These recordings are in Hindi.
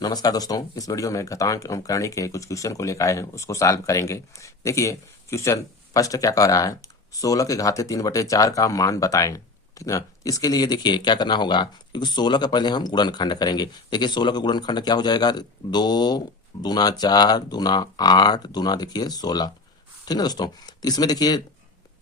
नमस्कार दोस्तों, इस वीडियो में घातांक एवं करणी के कुछ क्वेश्चन को लेकर आए हैं, उसको सॉल्व करेंगे। देखिए क्वेश्चन फर्स्ट क्या कह रहा है, 16 के घाते 3/4 का मान बताएं। ठीक ना। इसके लिए देखिए क्या करना होगा, क्योंकि 16 का पहले हम गुणनखंड करेंगे। देखिए 16 का गुणनखंड क्या हो जाएगा, 2 दूना 4 दूना 8 दूना देखिए 16। ठीक ना दोस्तों। तो इसमें देखिए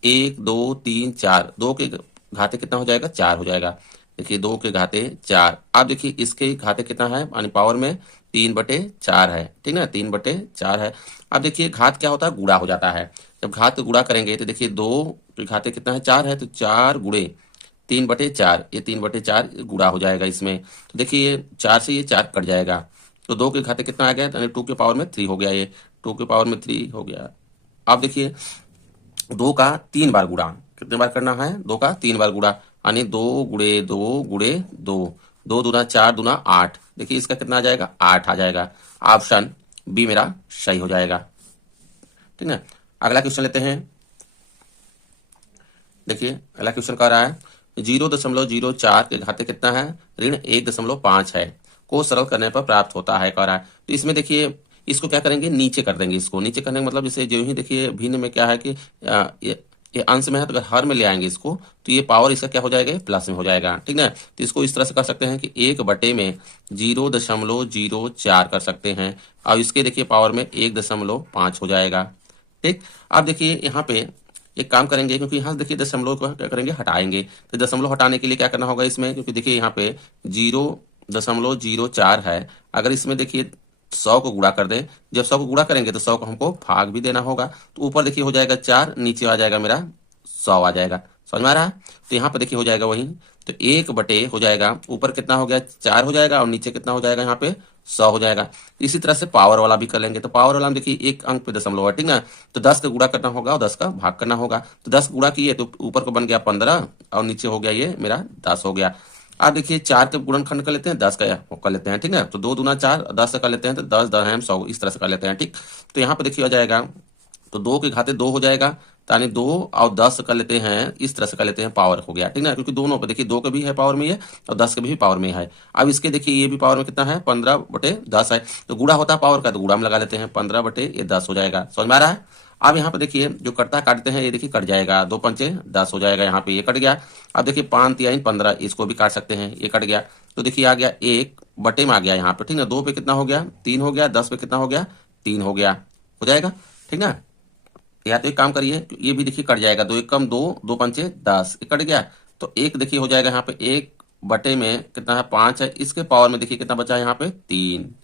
1 2 3 4, 2 के घाते कितना हो जाएगा, 4 हो जाएगा। देखिए 2 के घाते 4। अब देखिए इसके घाते कितना है, यानी पावर में 3/4 है। ठीक ना, 3/4 है। अब देखिए घात क्या होता है, गुणा हो जाता है। जब घात गुणा करेंगे तो देखिए 2 के घाते कितना है, 4 है, तो 4 गुणे 3/4, ये 3/4 गुणा हो जाएगा इसमें। तो देखिए ये 4 से ये 4 कट जाएगा, तो 2 के घाते कितना आ गया, यानी 2 के पावर में 3 हो गया, ये 2 के पावर में 3 हो गया। अब देखिए 2 का 3 बार गुणा, कितने बार करना है, 2 का 3 बार गुणा, यानी 2 गुणे 2 गुणे 2, 2 दूना 4 दूना 8। देखिए इसका कितना आ जाएगा, 8 आ जाएगा। ऑप्शन बी मेरा सही हो जाएगा। ठीक है, अगला क्वेश्चन लेते हैं। देखिए अगला क्वेश्चन कह रहा है 0.04 के घाते कितना है, ऋण 1.5 है, को सरल करने पर प्राप्त होता है कह रहा है। तो इसमें देखिए इसको क्या करेंगे, नीचे कर देंगे। इसको नीचे करने का मतलब जैसे जो ही देखिए भिन्न में क्या है कि ये अंश में है, तो अगर हर में ले आएंगे इसको तो ये पावर इसका क्या हो जाएगा, प्लस में हो जाएगा। ठीक ना। तो इसको इस तरह से कर सकते हैं कि 1/0.04 कर सकते हैं, और इसके देखिए पावर में 1.5 हो जाएगा। ठीक। अब देखिए यहाँ पे एक काम करेंगे, क्योंकि यहाँ से देखिए दशमलव को क्या करेंगे, हटाएंगे। तो दशमलव हटाने के लिए क्या करना होगा इसमें, क्योंकि देखिए यहाँ पे 0.04 है। अगर इसमें देखिए 100 को गुणा कर दें, जब 100 को गुणा करेंगे तो 100 को हमको भाग भी देना होगा। तो ऊपर देखिए हो जाएगा 4, नीचे आ जाएगा मेरा 100 आ जाएगा। समझ में आ रहा है। तो यहाँ पे देखिए हो जाएगा वही, तो 1 बटे हो जाएगा, ऊपर कितना हो गया 4 हो जाएगा, और नीचे कितना हो जाएगा यहाँ पे 100 हो जाएगा। इसी तरह से पावर वाला भी कर लेंगे। तो पावर वाला में देखिए एक अंक पे दशमलव है। ठीक ना। तो 10 का गुणा करना होगा और 10 का भाग करना होगा। तो 10 गुणा किए तो ऊपर को बन गया 15, और नीचे हो गया ये मेरा 10 हो गया। अब देखिए 4 के गुणनखंड कर लेते हैं, 10 का कर लेते हैं। ठीक है, तो 2 दूना 4, 10 से कर लेते हैं, तो 10 10 हम 100, इस तरह से कर लेते हैं। ठीक। तो यहाँ पे देखिए हो जाएगा, तो 2 के घाते 2 हो जाएगा, यानी 2 और 10 कर लेते हैं, इस तरह से कर लेते हैं, पावर हो गया। ठीक ना, क्योंकि दोनों पे देखिए 2 के भी है पावर में ये, और 10 के भी पावर में है। अब इसके देखिए ये भी पावर में कितना है, 15/10 है। तो गुणा होता है पावर का, तो गुणा में लगा लेते हैं, 15/10 हो जाएगा। समझ में आ रहा है। अब यहाँ पे देखिए जो कटता काटते हैं, ये देखिए कट जाएगा, 2 पंचे 10 हो जाएगा, यहाँ पे ये कट गया। अब देखिए 5 3 15, इसको भी काट सकते हैं, ये कट गया। तो देखिए आ गया 1 में आ गया यहाँ पे। ठीक ना, 2 पे कितना हो गया, 3 हो गया, 10 पे कितना हो गया, 3 हो गया, हो जाएगा। ठीक ना। या तो एक काम करिए, ये भी देखिए कट जाएगा, 2 1 कम 2, 2 पंचे 10, ये कट गया। तो 1 देखिए हो जाएगा यहाँ पे, 1 बटे में कितना है, 5 है, इसके पावर में देखिए कितना बचा है यहाँ पे, 3।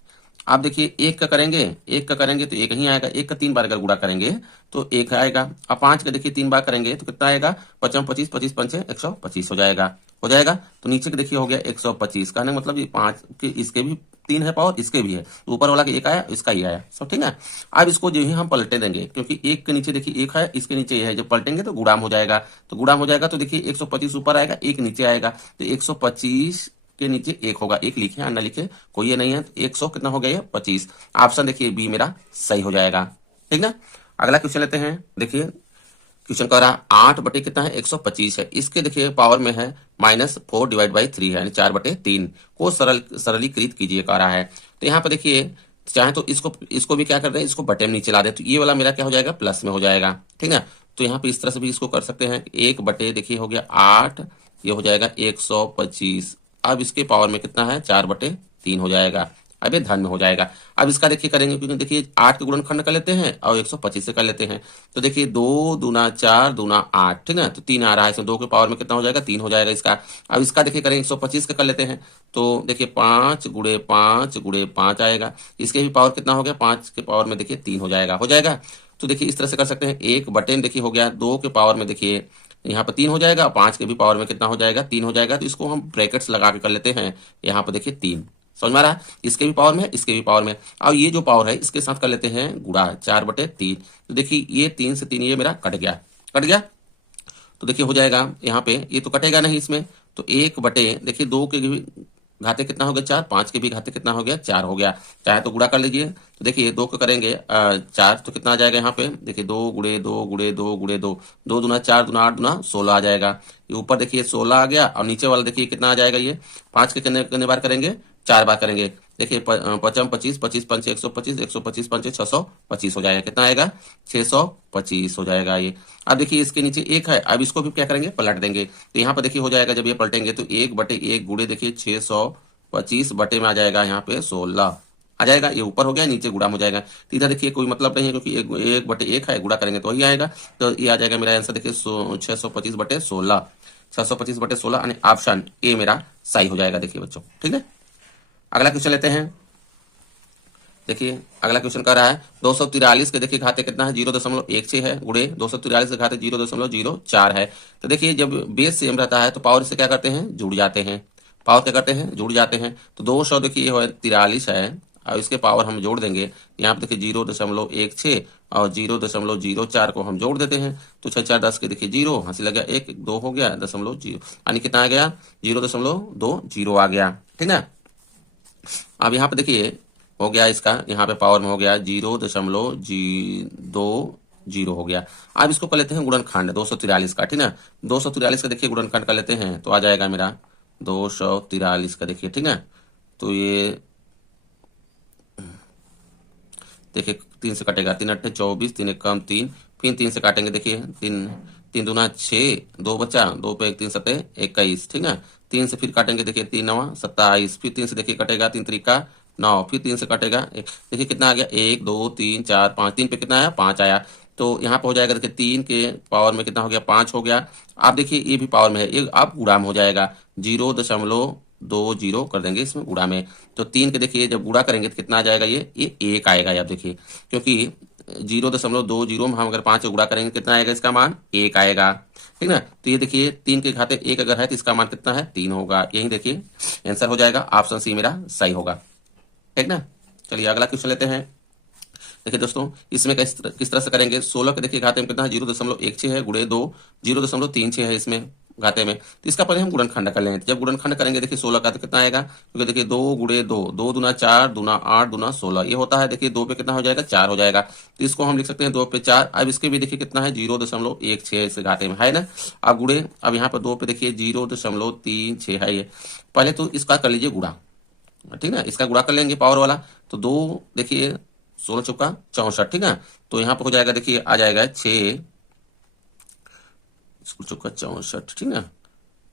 आप देखिए 1 का करेंगे, 1 का करेंगे तो 1 ही आएगा, 1 का 3 बार अगर गुणा करेंगे तो 1 आएगा। अब 5 का देखिए 3 बार करेंगे तो कितना आएगा, 5 25, 25 पंचे 125 हो जाएगा, हो जाएगा। तो नीचे के देखिए हो गया 125, कहने का मतलब ये 5 के इसके भी 3 है पावर, इसके भी है, तो ऊपर वाला का 1 आया, इसका ही आया, सब ठीक है। अब इसको जो ही हम पलटे देंगे, क्योंकि 1 के नीचे देखिए 1 है, इसके नीचे ये है, जब पलटेंगे तो गुणाम हो जाएगा। तो गुणाम हो जाएगा तो देखिए 125 ऊपर आएगा, 1 नीचे आएगा, तो 125 के नीचे 1 होगा, 1 लिखे या ना लिखे कोई ये नहीं है, तो 100 कितना हो गया, ये 25। ऑप्शन देखिए बी मेरा सही हो जाएगा। ठीक ना। अगला क्वेश्चन लेते हैं। देखिए क्वेश्चन कह रहा है 8 बटे कितना है, 125 है, इसके देखिए पावर में है -4/3 है, यानी 4/3 को सरलीकृत कीजिए कह रहा है। तो यहाँ पे देखिए चाहे तो इसको भी क्या कर रहे हैं, इसको बटे में नीचे ला दे, तो ये वाला मेरा क्या हो जाएगा, प्लस में हो जाएगा। ठीक है। तो यहाँ पे इस तरह से भी इसको कर सकते हैं, 1 बटे देखिए हो गया 8, ये हो जाएगा 125। अब इसके पावर में कितना है, 4/3 हो जाएगा। अब ये धन में हो जाएगा। अब इसका देखिए करेंगे, क्योंकि देखिए 8 के गुणनखंड कर लेते हैं और 125 से कर लेते हैं। तो देखिए 2 दूना 4 दूना 8, ठीक है, तो 3 आ रहा है इसमें, 2 के पावर में कितना हो जाएगा, 3 हो जाएगा इसका। अब इसका देखिए करेंगे 125 का कर लेते हैं, तो देखिए 5 गुणे 5 गुणे 5 आएगा। इसके भी पावर कितना हो गया, 5 के पावर में देखिए 3 हो जाएगा, हो जाएगा। तो देखिए इस तरह से कर सकते हैं, 1 बटे में देखिए हो गया, 2 के पावर में देखिए यहाँ पर 3 हो जाएगा, 5 के भी पावर में कितना हो जाएगा, 3 हो जाएगा। तो इसको हम ब्रैकेट्स लगा के कर लेते हैं, यहाँ पर देखिए 3। समझ में आ रहा है। इसके भी पावर में, इसके भी पावर में, और ये जो पावर है इसके साथ कर लेते हैं गुणा, 4/3। तो देखिए ये 3 से 3 ये मेरा कट गया, कट गया। तो देखिए हो जाएगा यहाँ पे, ये तो कटेगा नहीं इसमें, तो 1 बटे देखिए 2 के भी घाते कितना हो गया, 4, 5 के भी घाते कितना हो गया, 4 हो गया। चाहे तो गुणा कर लीजिए, तो देखिए 2 को करेंगे 4, तो कितना आ जाएगा यहाँ पे, देखिए 2 गुणे 2 गुणे 2 गुणे 2, 2 दूना 4 दूना 8 दूना 16 आ जाएगा। ये ऊपर देखिए 16 आ गया, और नीचे वाला देखिए कितना आ जाएगा, ये 5 के कितने कितने बार करेंगे, 4 बार करेंगे, देखिए पचम 25, 25 पंचे 125, 125 पंचे 625 हो जाएगा। कितना आएगा? 625 हो जाएगा ये। अब देखिए इसके नीचे एक है, अब इसको भी क्या करेंगे? पलट देंगे। तो यहाँ पर देखिए हो जाएगा, जब ये पलटेंगे तो 1/1 गुड़े देखिए 625 बटे में आ जाएगा यहाँ पे 16 आ जाएगा। ये ऊपर हो गया, नीचे गुड़ा हो जाएगा। तो इधर देखिए कोई मतलब नहीं है, क्योंकि 1/1 है, गुड़ा करेंगे तो वही आएगा। तो ये आ जाएगा मेरा आंसर देखिए 625/16। 625/16 यानी ऑप्शन ए मेरा सही हो जाएगा। देखिए बच्चों, ठीक है। अगला क्वेश्चन लेते हैं। देखिए अगला क्वेश्चन कर रहा है 243 के देखिए घाते कितना है? 0.16 है, गुड़े 243 के घाते 0.04 है। तो देखिए जब बेस सेम रहता है तो पावर से क्या करते हैं? जुड़ जाते हैं। पावर क्या करते हैं? जुड़ जाते हैं। तो 200 देखिए ये 43 है, और इसके पावर हम जोड़ देंगे। यहाँ पे देखिए 0.16 और 0.04 को हम जोड़ देते हैं। तो 6 4 10 के देखिए 0, हंसी लग गया, 1 2 हो गया, 0.0 यानी कितना आ गया? 0.20 आ गया, ठीक ना। अब यहाँ पे देखिए हो गया इसका, यहाँ पे पावर में हो गया 0.2 हो गया। अब इसको कर लेते हैं गुणनखंड 243 का, ठीक ना। 243 का देखिए गुणनखंड कर लेते हैं, तो आ जाएगा मेरा 243 का देखिए, ठीक ना। तो ये देखिए 3 से कटेगा, 3 8 24, 3 1 कम 3, फिर 3 से काटेंगे। देखिए 3 3 दूना 6, 2 बचा, 2 पे 1 3 7 21, ठीक है। 3 से फिर काटेंगे, देखिए 3 9 27, फिर 3 से देखिए कटेगा, 3 3 9, फिर 3 से कटेगा, देखिए कितना आ गया? 1 2 3 4 5, 3 पे कितना आया? 5 आया। तो यहाँ पे हो जाएगा, देखिए 3 के पावर में कितना हो गया? 5 हो गया। आप देखिए ये भी पावर में है, ये आप गुणा में हो जाएगा, 0.20 कर देंगे इसमें गुणा में। तो 3 के देखिए जब गुणा करेंगे तो कितना आ जाएगा? ये 1 आएगा। आप देखिए क्योंकि 0.20 में हम अगर 5 से गुणा करेंगे कितना आएगा? इसका मान 1 आएगा, ठीक ना। तो ये देखिए 3 के घाते 1 अगर है तो इसका मान कितना है? 3 होगा। यही देखिए आंसर हो जाएगा, ऑप्शन सी मेरा सही होगा, ठीक ना। चलिए अगला क्वेश्चन लेते हैं। देखिए दोस्तों इसमें किस तरह से करेंगे? 16 के देखिए घाते में कितना है? 0.16 है, गुड़े 2 0.36 है इसमें घाते में। तो इसका पहले हम गुणनखंड कर लेंगे। जब गुणनखंड करेंगे देखिए 16 का तो कितना आएगा? क्योंकि देखिए 2 गुड़े 2, 2 दूना 4, दूना 8, दूना 16 ये होता है। देखिए 2 पे कितना हो जाएगा? 4 हो जाएगा। तो इसको हम लिख सकते हैं 2 पे 4। अब इसके भी देखिए कितना है? 0.16 इस घाते में है ना। अब गुड़े, अब यहाँ पर 2 पे देखिए 0.36 है ये। पहले तो इसका कर लीजिए गुणा, ठीक है। इसका गुणा कर लेंगे पावर वाला। तो 2 देखिए 16 चौका 64, ठीक है। तो यहाँ पे हो जाएगा, देखिए आ जाएगा 6 चौका 64, ठीक है।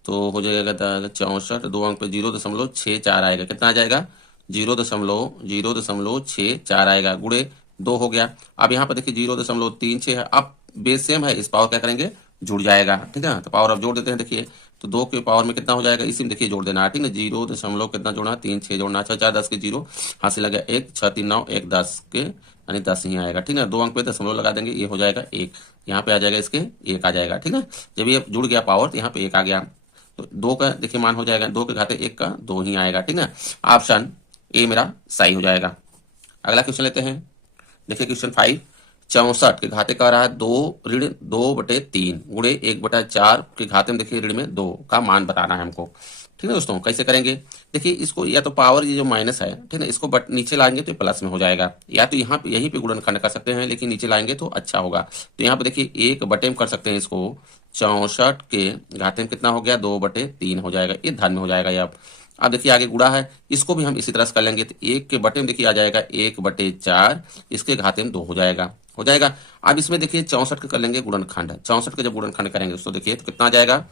तो हो जाएगा 64, 2 अंक पे 0.64 आएगा। कितना आ जाएगा? 0.64 आएगा, गुड़े 2 हो गया। अब यहाँ पर देखिए 0.36 है। अब बेस सेम है, इस पावर क्या करेंगे? जुड़ जाएगा, ठीक है। तो पावर अब जोड़ देते हैं। देखिए तो 2 के पावर में कितना हो जाएगा? इसी में देखिए जोड़ देना है, ठीक है। 0 दशमलव कितना जोड़ना? 3 6 जोड़ना, 6 4 10 के 0, हासिल लगा 1 6 3 9 1 10 के यानी 10 ही आएगा, ठीक है। 2 अंक पे दशमलव लगा देंगे, ये हो जाएगा 1। यहाँ पे आ जाएगा इसके 1 आ जाएगा, ठीक है। जब ये जुड़ गया पावर तो यहाँ पे 1 आ गया। तो 2 का देखिए मान हो जाएगा, 2 के घाते 1 का 2 ही आएगा, ठीक है। ऑप्शन ए मेरा सही हो जाएगा। अगला क्वेश्चन लेते हैं। देखिए क्वेश्चन 5, 64 के घाते का रहा है 2 गुड़े 1/4 के घाते में देखिए ऋण में 2 का मान बताना है हमको, ठीक है दोस्तों। कैसे करेंगे? देखिए इसको या तो पावर ये जो माइनस है, ठीक है, इसको बट नीचे लाएंगे तो प्लस में हो जाएगा, या तो यहाँ पे यहीं पे गुणनखंड कर सकते हैं, लेकिन नीचे लाएंगे तो अच्छा होगा। तो यहाँ पे देखिए 1 में कर सकते हैं इसको। 64 के घाते में कितना हो गया? 2/3 हो जाएगा, ये धन में हो जाएगा। ये अब देखिए आगे गुणा है, इसको भी हम इसी तरह से कर लेंगे। तो 1 के बटे में देखिए आ जाएगा 1/4, इसके घाते में 2 हो जाएगा, हो जाएगा। अब इसमें देखिए 64 का कर लेंगे गुणनखंड। 64 का जब गुणनखंड करेंगे दोस्तों देखिए तो कितना आ जाएगा?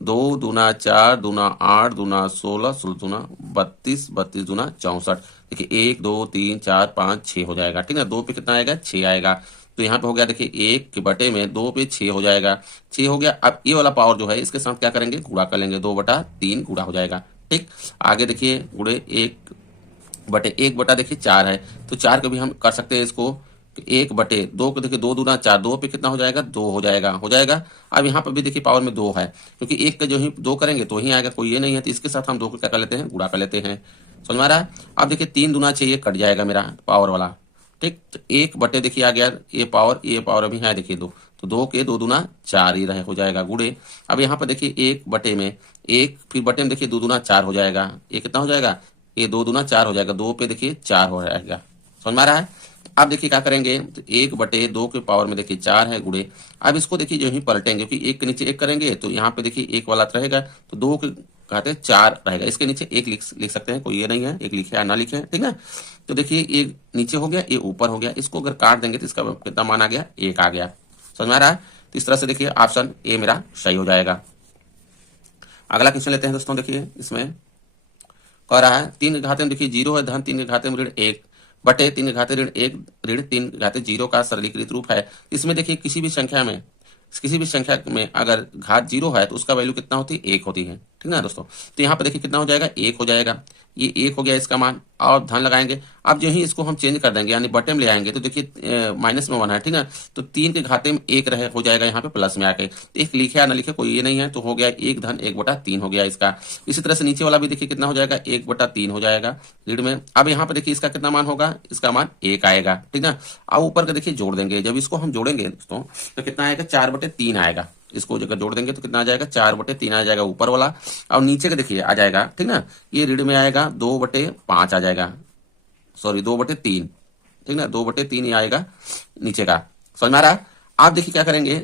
2 दूना 4, दूना 8, दूना 16, 16 दूना 32, 32 दूना 64। देखिए 1 2 3 4 5 6 हो जाएगा, ठीक है। 2 पे कितना आएगा? 6 आएगा। तो यहाँ पे हो गया, देखिए 1 के बटे में 2 पे 6 हो जाएगा, 6 हो गया। अब ये वाला पावर जो है इसके साथ क्या करेंगे? गुणा कर लेंगे, 2/3 गुणा हो जाएगा, ठीक। आगे देखिए गुणे 1/1 देखिए 4 है, तो 4 को भी हम कर सकते हैं इसको 1/2 को। देखिए 2 दूना 4, 2 पे कितना हो जाएगा? 2 हो जाएगा, हो जाएगा। अब यहाँ पर भी देखिए पावर में 2 है, क्योंकि 1 का जो ही 2 करेंगे तो ही आएगा, कोई ये नहीं है। तो इसके साथ हम 2 को क्या कर लेते हैं? गुणा कर लेते हैं, समझ में आ रहा है। अब देखिए 3 दूना 6 ये कट जाएगा मेरा पावर वाला, ठीक। तो 1/, देखिए आ गया ये पावर अभी है देखिए 2, तो 2 के 2 दूना 4 ही रहे, हो जाएगा गुड़े। अब यहाँ पर देखिए 1/, में 1 फिर बटे में देखिए 2 दूना 4 हो जाएगा, ये कितना हो जाएगा? ये 2 दूना 4 हो जाएगा, 2 पे देखिए 4 हो जाएगा, समझ में आ रहा है। अब देखिए क्या करेंगे? तो 1/2 के पावर में देखिए 4 है, गुड़े। अब इसको देखिए जो ही पलटेंगे, क्योंकि 1 के नीचे 1 करेंगे तो यहाँ पे देखिए 1 वाला रहेगा, तो 2 के घाते 4 रहेगा। इसके नीचे एक लिख सकते हैं, कोई ये नहीं है, एक लिखे या ना लिखे, ठीक है। तो देखिए ये नीचे हो गया, ये ऊपर हो गया, इसको अगर काट देंगे तो इसका कितना मान आ गया, 1 आ गया। समझ में आ रहा है? तो इस तरह से देखिए ऑप्शन ए मेरा सही हो जाएगा। अगला क्वेश्चन लेते हैं दोस्तों। देखिए इसमें कह रहा है 3 के घाते में देखिए 0 है, धन 3 के घाते में ऋण 1 बटे 3 के घाते ऋण 1 ऋण 3 के घाते 0 का सरलीकृत रूप है। इसमें देखिए किसी भी संख्या में अगर घात 0 है तो उसका वैल्यू कितना होती है, 1 होती है, ठीक ना दोस्तों। तो यहाँ पर देखिए कितना हो जाएगा, 1 हो जाएगा, ये 1 हो गया इसका मान, और धन लगाएंगे। अब जो ही इसको हम चेंज कर देंगे यानी बटे में ले आएंगे तो देखिए माइनस में 1 है, ठीक है। तो 3 के घाते में 1 रहे हो जाएगा यहाँ पे प्लस में आके, एक लिखे या ना लिखे कोई ये नहीं है, तो हो गया 1 धन 1/3 हो गया इसका। इसी तरह से नीचे वाला भी देखिए कितना हो जाएगा, 1/3 हो जाएगा ऋण में। अब यहाँ पे देखिए इसका कितना मान होगा, इसका मान 1 आएगा, ठीक ना। अब ऊपर का देखिए जोड़ देंगे, जब इसको हम जोड़ेंगे दोस्तों तो कितना आएगा, 4/3 आएगा। इसको अगर जोड़ देंगे तो कितना आ जाएगा, 4/3 आ जाएगा ऊपर वाला, और नीचे का देखिए आ जाएगा, ठीक ना, ये ऋण में आएगा 2/5 आ जाएगा, सॉरी 2/3, ठीक ना, 2/3 ही आएगा नीचे का। समझ में आ रहा है? आप देखिए क्या करेंगे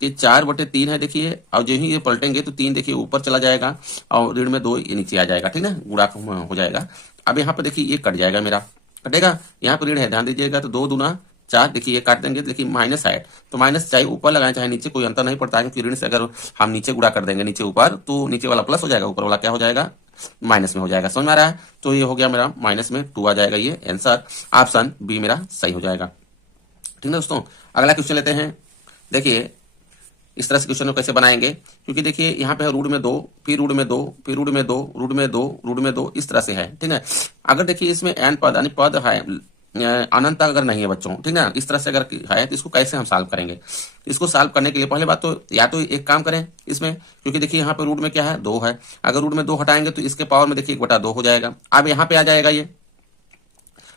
कि 4/3 है देखिए, और जो ही ये पलटेंगे तो 3 देखिए ऊपर चला जाएगा और ऋण में 2 ये नीचे आ जाएगा, ठीक ना, गुणा हो जाएगा। अब यहाँ पर देखिए ये कट जाएगा मेरा, कटेगा, यहाँ पर ऋण है ध्यान दीजिएगा, तो 2 दूना 4, देखिए ये काट देंगे, देखिए माइनस है, तो माइनस चाहे ऊपर लगाएं चाहे नीचे कोई अंतर नहीं पड़ता है, क्योंकि ऋण से अगर हम नीचे गुणा कर देंगे नीचे ऊपर तो नीचे वाला प्लस हो जाएगा, ऊपर वाला क्या हो जाएगा, माइनस में हो जाएगा। समझ में आ रहा है? तो ये हो गया मेरा माइनस में 2 आ जाएगा, ये आंसर ऑप्शन बी मेरा सही हो जाएगा, ठीक है दोस्तों। अगला क्वेश्चन लेते हैं। देखिए इस तरह से क्वेश्चन को कैसे बनाएंगे, क्योंकि देखिए यहाँ पे रूट में 2, फिर रूट में 2, फिर रूट में 2, रूट में 2, रूट में 2, इस तरह से है, ठीक है। अगर देखिए इसमें n पद यानी पद है अनंत तक अगर नहीं है बच्चों, ठीक ना, इस तरह से अगर है तो इसको कैसे हम सॉल्व करेंगे। इसको सॉल्व करने के लिए पहले बात तो या तो एक काम करें इसमें, क्योंकि देखिए यहाँ पे रूट में क्या है, 2 है, अगर रूट में 2 हटाएंगे तो इसके पावर में देखिए 1/2 हो जाएगा। अब यहाँ पे आ जाएगा ये,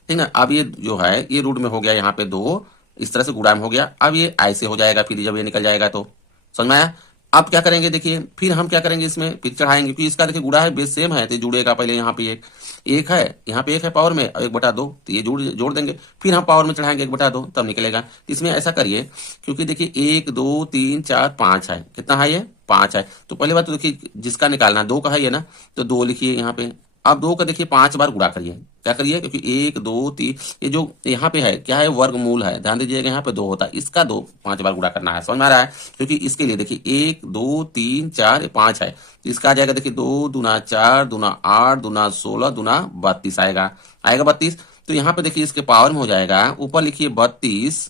ठीक ना, अब ये जो है ये रूट में हो गया यहाँ पे 2, इस तरह से गुणा में हो गया, अब ये ऐसे हो जाएगा, फिर जब ये निकल जाएगा तो समझ में आया। अब क्या करेंगे देखिए, फिर हम क्या करेंगे इसमें, फिर चढ़ाएंगे, क्योंकि इसका देखिए गुणा है बेस सेम है, तो जुड़ेगा पहले यहाँ पे एक है, यहाँ पे 1 है पावर में, और 1/2, तो ये जोड़ देंगे, फिर हम पावर में चढ़ाएंगे 1/2, तब निकलेगा। इसमें ऐसा करिए, क्योंकि देखिए 1 2 3 4 5 है, कितना है ये, 5 है, तो पहले बात तो देखिए जिसका निकालना 2 का है ये ना, तो 2 लिखिए यहाँ पे। अब 2 का देखिए 5 बार गुणा करिए, क्या करिए, क्योंकि 1 2 3 ये जो यहाँ पे है क्या है, वर्गमूल है, ध्यान दीजिएगा यहाँ पे 2 होता है, इसका 5 बार गुणा करना है। समझ में आ रहा है? क्योंकि इसके लिए देखिए 1 2 3 4 5 है, तो इसका आ जाएगा देखिए 2 दूना 4 दूना 8 दूना 16 दूना 32 आएगा 32। तो यहाँ पे देखिए इसके पावर में हो जाएगा, ऊपर लिखिए 32,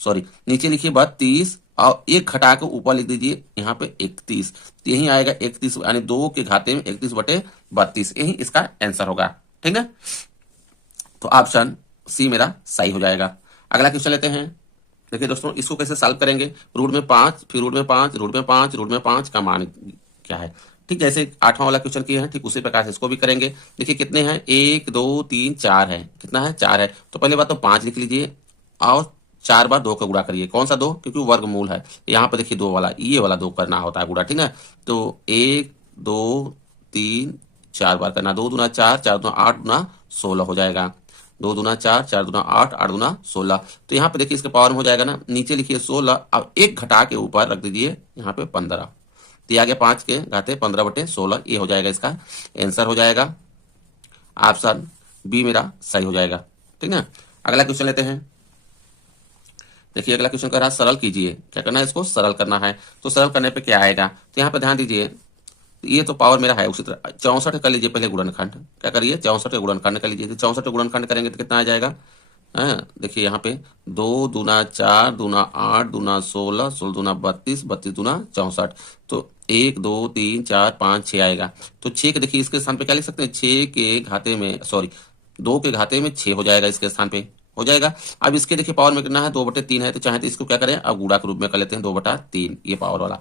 सॉरी नीचे लिखिए 32, और एक घटा के ऊपर लिख दीजिए यहाँ पे 31, तो यही आएगा 31, यानी 2 के घाते में 31/32, यही इसका आंसर होगा, ठीक है। तो ऑप्शन सी मेरा सही हो जाएगा। अगला क्वेश्चन लेते हैं। देखिए दोस्तों इसको कैसे सॉल्व करेंगे, रूट में 5, फिर रूट में 5, रूट में 5, रूट में 5 का मान क्या है, ठीक जैसे 8वां वाला क्वेश्चन किए हैं, ठीक उसी प्रकार से इसको भी करेंगे। देखिए कितने हैं, 1 2 3 4 है, कितना है, 4 है, तो पहले बात तो 5 लिख लीजिए, और 4 बार 2 का गुणा करिए, कौन सा 2, क्योंकि वर्गमूल है, यहाँ पे देखिए 2 वाला, ये वाला 2 करना होता है गुणा, ठीक है। तो 1 2 3 4 बार करना, 2 दूना 4, 4 दूना 8 दूना 16 हो जाएगा, 2 दूना 4, 4 दूना 8, 8 दूना 16। तो यहाँ पे देखिए इसके पावर में हो जाएगा ना, नीचे लिखिए 16, अब एक घटा के ऊपर रख दीजिए यहाँ पे 15, तो आ गया 5 के घाते 15/16, ये हो जाएगा इसका आंसर हो जाएगा, ऑप्शन बी मेरा सही हो जाएगा, ठीक है। अगला क्वेश्चन लेते हैं। देखिए अगला क्वेश्चन कर रहा है सरल कीजिए, क्या करना है, इसको सरल करना है। तो सरल करने पे क्या आएगा, तो यहाँ पे ध्यान दीजिए, ये तो पावर मेरा है, उसी तरह 64 कर लीजिए पहले गुणनखंड, क्या करिए 64 गुणनखंड कर लीजिए, तो 64 गुणनखंड करेंगे तो कितना आ जाएगा, देखिए यहाँ पे 2 दूना 4 दूना 8 दूना 16, 16 दूना 32, 32 दूना 64, तो 1 2 3 4 5 6 आएगा। तो 6 के देखिए इसके स्थान पे क्या लिख सकते हैं, 6 के घाते में, सॉरी 2 के घाते में 6 हो जाएगा, इसके स्थान पे हो जाएगा। अब इसके देखिए पावर में कितना है, 2/3 है, तो चाहे तो इसको क्या करें, अब गुणा के रूप में कर लेते हैं 2/3, ये पावर वाला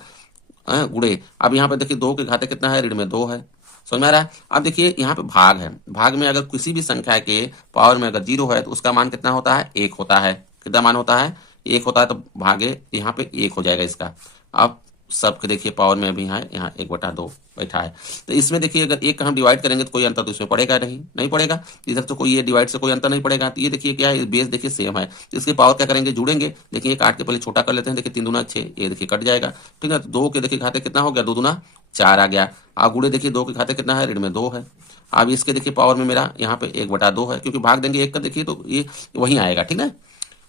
गुड़े। अब यहाँ पे देखिए 2 के घाते कितना है, ऋण में 2 है, समझ में आ रहा है। अब देखिए यहाँ पे भाग है, भाग में अगर किसी भी संख्या के पावर में अगर 0 है तो उसका मान कितना होता है, 1 होता है, कितना मान होता है, 1 होता है, तो भागे यहाँ पे 1 हो जाएगा इसका। अब सबके देखिए पावर में भी है, यहाँ 1/2 बैठा है। तो इसमें देखिए अगर एक का हम डिवाइड करेंगे तो कोई अंतर तो इसमें पड़ेगा नहीं पड़ेगा। इधर तो कोई ये डिवाइड से कोई अंतर नहीं पड़ेगा। तो ये देखिए क्या है, बेस देखिए सेम है, तो इसके पावर क्या करेंगे, जुड़ेंगे। देखिए काट के पहले छोटा कर लेते हैं। देखिए 3 दूना 6, ये देखिए कट जाएगा, ठीक है। तो 2 के देखिए खाते कितना हो गया, 2 दूना 4 आ गया। आप गुड़े देखिए 2 के खाते कितना है, ऋण में 2 है। अब इसके देखिए पावर में मेरा यहाँ पे 1/2 है, क्योंकि भाग देंगे 1 का देखिए तो ये वहीं आएगा, ठीक है।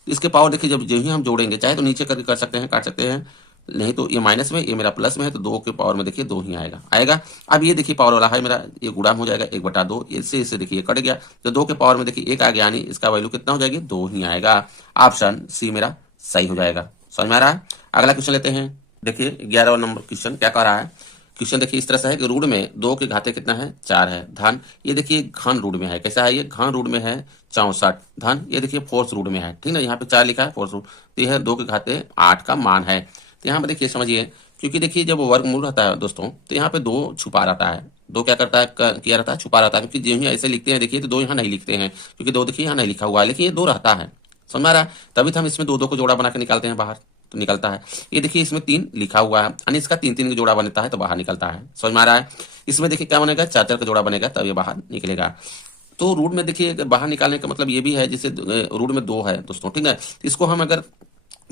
इसके पावर देखिए जब जो ही हम जोड़ेंगे, चाहे तो नीचे करके कर सकते हैं, काट सकते हैं, नहीं तो ये माइनस में, ये मेरा प्लस में है, तो 2 के पावर में देखिए 2 ही आएगा। अब ये देखिए पावर वाला है मेरा, ये गुणा हो जाएगा 1/2, इससे देखिए कट गया, तो 2 के पावर में देखिए 1 आ गया, यानी इसका वैल्यू कितना हो जाएगी, 2 ही आएगा। ऑप्शन सी मेरा सही हो जाएगा। समझ में आ रहा है। अगला क्वेश्चन लेते हैं। देखिए 11वां नंबर क्वेश्चन क्या कह रहा है। क्वेश्चन देखिए इस तरह से है कि रूट में 2 के घाते कितना है, 4 है। धन ये देखिए घन रूट में है, कैसा है, ये घन रूट में है 64। धन ये देखिए फोर्स रूट में है, ठीक है। यहाँ पे 4 लिखा है फोर्स रूट, तो यह 2 के घाते 8 का मान है। तो यहाँ पे देखिए समझिए, क्योंकि देखिए जब वर्गमूल रहता है दोस्तों, तो यहाँ पे 2 छुपा रहता है। 2 क्या करता है, किया रहता है, छुपा रहता है। क्योंकि जो ही ऐसे लिखते हैं देखिए, तो 2 यहाँ नहीं लिखते हैं, क्योंकि 2 देखिए यहाँ नहीं लिखा हुआ है, लेकिन ये 2 रहता है। समझ में आ रहा है। तभी तो हम इसमें 2 को जोड़ा बना के निकालते हैं बाहर, तो निकलता है। ये देखिए इसमें 3 लिखा हुआ है, यानी इसका 3 का जोड़ा बनता है तो बाहर निकलता है। समझ में आ रहा है। इसमें देखिए क्या बनेगा, 4 का जोड़ा बनेगा तब ये बाहर निकलेगा। तो रूट में देखिए बाहर निकालने का मतलब ये भी है, जैसे रूट में 2 है दोस्तों, ठीक है। इसको हम अगर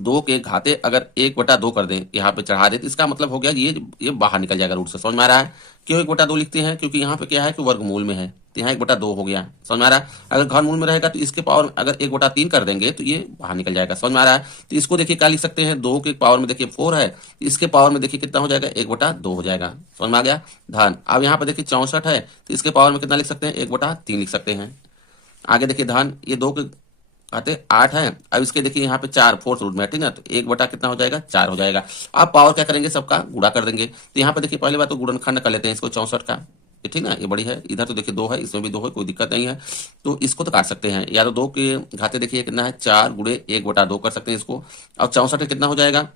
2 के घाते अगर 1/2 कर दें, यहाँ पे चढ़ा दें, तो इसका मतलब हो गया ये बाहर निकल जाएगा रूट से। समझ में आ रहा है। क्यों 1/2 लिखते हैं, क्योंकि यहाँ पे क्या है कि वर्गमूल में है, तो यहाँ 1/2 हो गया। समझ में आ रहा है। अगर घनमूल में रहेगा तो इसके पावर अगर 1/3 कर देंगे तो ये बाहर निकल जाएगा। समझ में आ रहा है। तो इसको देखिए क्या लिख सकते हैं, 2 के पावर में देखिए 4 है, इसके पावर में देखिए कितना हो जाएगा, 1/2 हो जाएगा। समझ में आ गया। धन अब यहाँ पे देखिए 64 है, तो इसके पावर में कितना लिख सकते हैं, 1/3 लिख सकते हैं। आगे देखिए धन ये 2 के आते 8 है। अब इसके देखिए यहाँ पे 4 फोर्थ रूट में है, ठीक है। तो 1 कितना हो जाएगा, 4 हो जाएगा। अब पावर क्या करेंगे, सबका गुणा कर देंगे। तो यहाँ पे देखिए पहली बात तो गुणनखंड कर लेते हैं इसको 64 का, ये ठीक ना, ये बड़ी है। इधर तो देखिए 2 है, इसमें भी 2 है, कोई दिक्कत नहीं है। तो इसको तो काट सकते हैं, या तो 2 के घाते देखिए कितना है, 4 गुणे 1/2 कर सकते हैं इसको। अब 64 कितना हो जाएगा,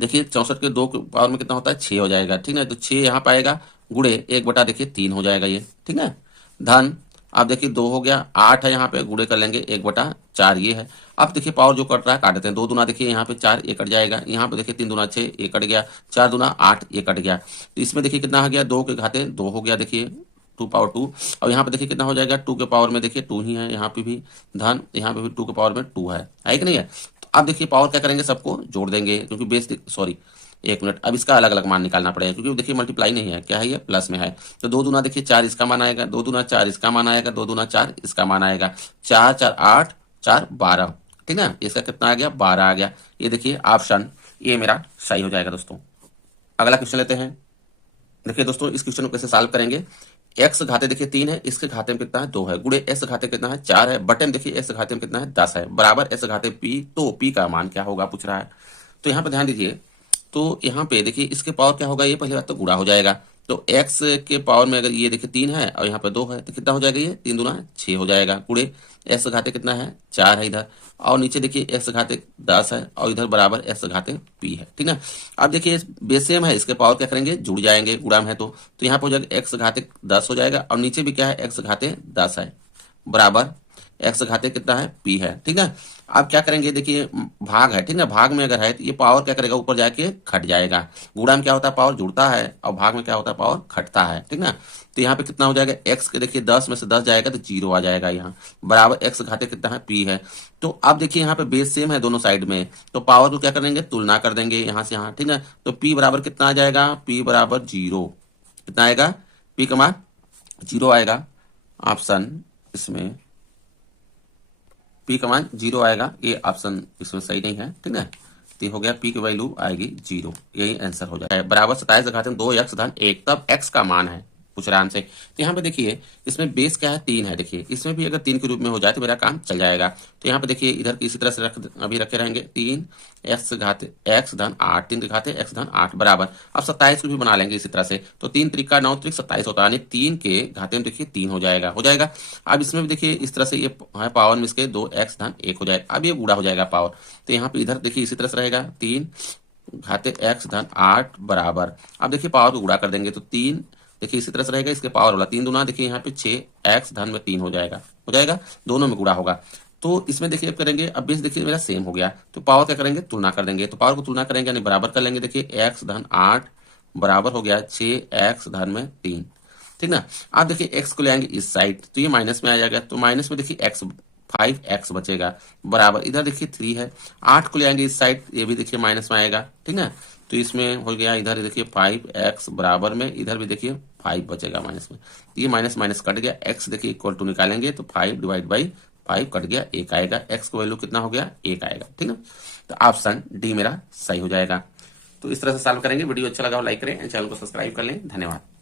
देखिए 64 के 2 के पावर में कितना होता है, 6 हो जाएगा, ठीक है। तो 6 यहाँ पे आएगा, गुणे 1 देखिए 3 हो जाएगा ये, ठीक है। धन अब देखिए 2 हो गया, 8 है यहाँ पे, गुणे कर लेंगे 1/4 ये है। अब देखिए पावर जो कट रहा है काट देते हैं। 2 दूना देखिए यहाँ पे 4, ये कट जाएगा। यहाँ पे देखिए 3 दूना 6, ये कट गया। 4 दूना 8, ये कट गया। तो इसमें देखिए कितना आ गया, 2 के घाते 2 हो गया, देखिए 2 पावर 2। और यहाँ पे देखिए कितना हो जाएगा, 2 के पावर में देखिए 2 ही है, यहाँ पे भी धन, यहाँ पे भी 2 के पावर में 2 है कि नहीं है। तो अब देखिए पावर क्या करेंगे, सबको जोड़ देंगे, क्योंकि बेस सॉरी 1 मिनट, अब इसका अलग अलग मान निकालना पड़ेगा, क्योंकि देखिए मल्टीप्लाई नहीं है, क्या है ये, प्लस में है। तो 2 दूना देखिए 4 इसका मान आएगा, 2 दूना 4 इसका मान आएगा, 2 दूना 4 इसका मान आएगा। 4 4 8 4 12, ठीक है। इसका कितना आ गया, 12 आ गया। ये देखिए ऑप्शन ये मेरा सही हो जाएगा दोस्तों। अगला क्वेश्चन लेते हैं। देखिए दोस्तों इस क्वेश्चन को कैसे सॉल्व करेंगे। एक्स घाते देखिए 3 है, इसके घाते में कितना है, 2 है, गुणे एक्स घाते कितना है, 4 है, बटन देखिए एक्स घाते में कितना है, 10 है, बराबर एक्स घाते पी, तो पी का मान क्या होगा पूछ रहा है। तो यहाँ पे ध्यान दीजिए, तो यहाँ पे देखिए इसके पावर क्या होगा, ये पहली बात तो गुणा हो जाएगा। तो x के पावर में अगर ये देखिए 3 है और यहाँ पे 2 है, तो कितना हो जाएगा, ये 3 दूना 6 हो जाएगा, गुणे x घाते कितना है, 4 है इधर, और नीचे देखिए x घाते 10 है, और इधर बराबर x घाते p है, ठीक है। अब देखिए बेस सेम है, इसके पावर क्या करेंगे, जुड़ जाएंगे, गुणा में है तो यहाँ पे हो जाएगा x घाते 10 हो जाएगा, और नीचे भी क्या है, x घाते 10 है, बराबर एक्स घाते कितना है, पी है, ठीक है। अब क्या करेंगे, देखिए भाग है, ठीक है। भाग में अगर है तो ये पावर क्या करेगा, ऊपर जाके खट जाएगा। गुणा में क्या होता है, पावर जुड़ता है, और भाग में क्या होता है, पावर खटता है, ठीक ना। तो यहाँ पे कितना हो जाएगा, एक्स के देखिए 10 में से 10 जाएगा तो 0 आ जाएगा यहाँ, बराबर एक्स घाते कितना है, पी है। तो अब देखिए यहाँ पे बेस सेम है दोनों साइड में, तो पावर को क्या करेंगे, तुलना कर देंगे यहाँ से यहाँ, ठीक है। तो पी बराबर कितना आ जाएगा, पी बराबर 0, कितना आएगा, पी का मान 0 आएगा। ऑप्शन इसमें पी का मान 0 आएगा, ये ऑप्शन इसमें सही नहीं है, ठीक है। तो हो गया पी की वैल्यू आएगी 0, यही आंसर हो जाएगा। बराबर 27 घात 2 x धन 1, तब x का मान है पूछ रहा हमसे। तो यहाँ पे देखिए इसमें बेस क्या है, 3 है। देखिए इसमें भी अगर 3 के रूप में हो जाए तो मेरा काम चल जाएगा। तो यहाँ पे देखिए इधर इसी तरह से अभी रखे रहेंगे, 3 x घाते x धन 8, 3 घाते x धन 8 बराबर। अब 27 को भी बना लेंगे इसी तरह से, तो 3 त्रिका 9 त्रिक 27 होता है, यानी 3 के घाते में देखिए 3 हो जाएगा। अब इसमें भी देखिए इस तरह से ये है पावर में इसके 2x धन 1 हो जाएगा। अब ये गुणा हो जाएगा पावर, तो यहाँ पे इधर देखिए इसी तरह से रहेगा, 3 घाते x धन 8 बराबर। अब देखिए पावर को गुणा कर देंगे तो 3 देखिए इसी तरह से रहेगा, इसके पावर वाला 3 दूना देखिए यहाँ पे 6 x धन में 3 हो जाएगा, दोनों में गुणा होगा। तो इसमें देखिए अब करेंगे, अब बेस देखिए मेरा सेम हो गया, तो पावर क्या करेंगे, तुलना कर देंगे। तो पावर को तुलना करेंगे यानी बराबर कर लेंगे। देखिए x धन 8 बराबर हो गया 6x धन में 3, ठीक ना। आप देखिए x को ले आएंगे इस साइड तो ये माइनस में आ जाएगा, तो माइनस में देखिए x 5x बचेगा बराबर, इधर देखिए 3 है। 8 को ले आएंगे इस साइड, ये भी देखिए माइनस में आएगा, ठीक ना। तो इसमें हो गया इधर देखिए 5x बराबर में, इधर भी देखिए 5 बचेगा माइनस में, ये माइनस माइनस कट गया। x देखिए इक्वल टू निकालेंगे तो 5 डिवाइड बाई 5 कट गया, 1 आएगा। x का वैल्यू कितना हो गया, 1 आएगा, ठीक ना। तो ऑप्शन डी मेरा सही हो जाएगा। तो इस तरह से सॉल्व करेंगे। वीडियो अच्छा लगा हो लाइक करें, चैनल को सब्सक्राइब कर लें। धन्यवाद।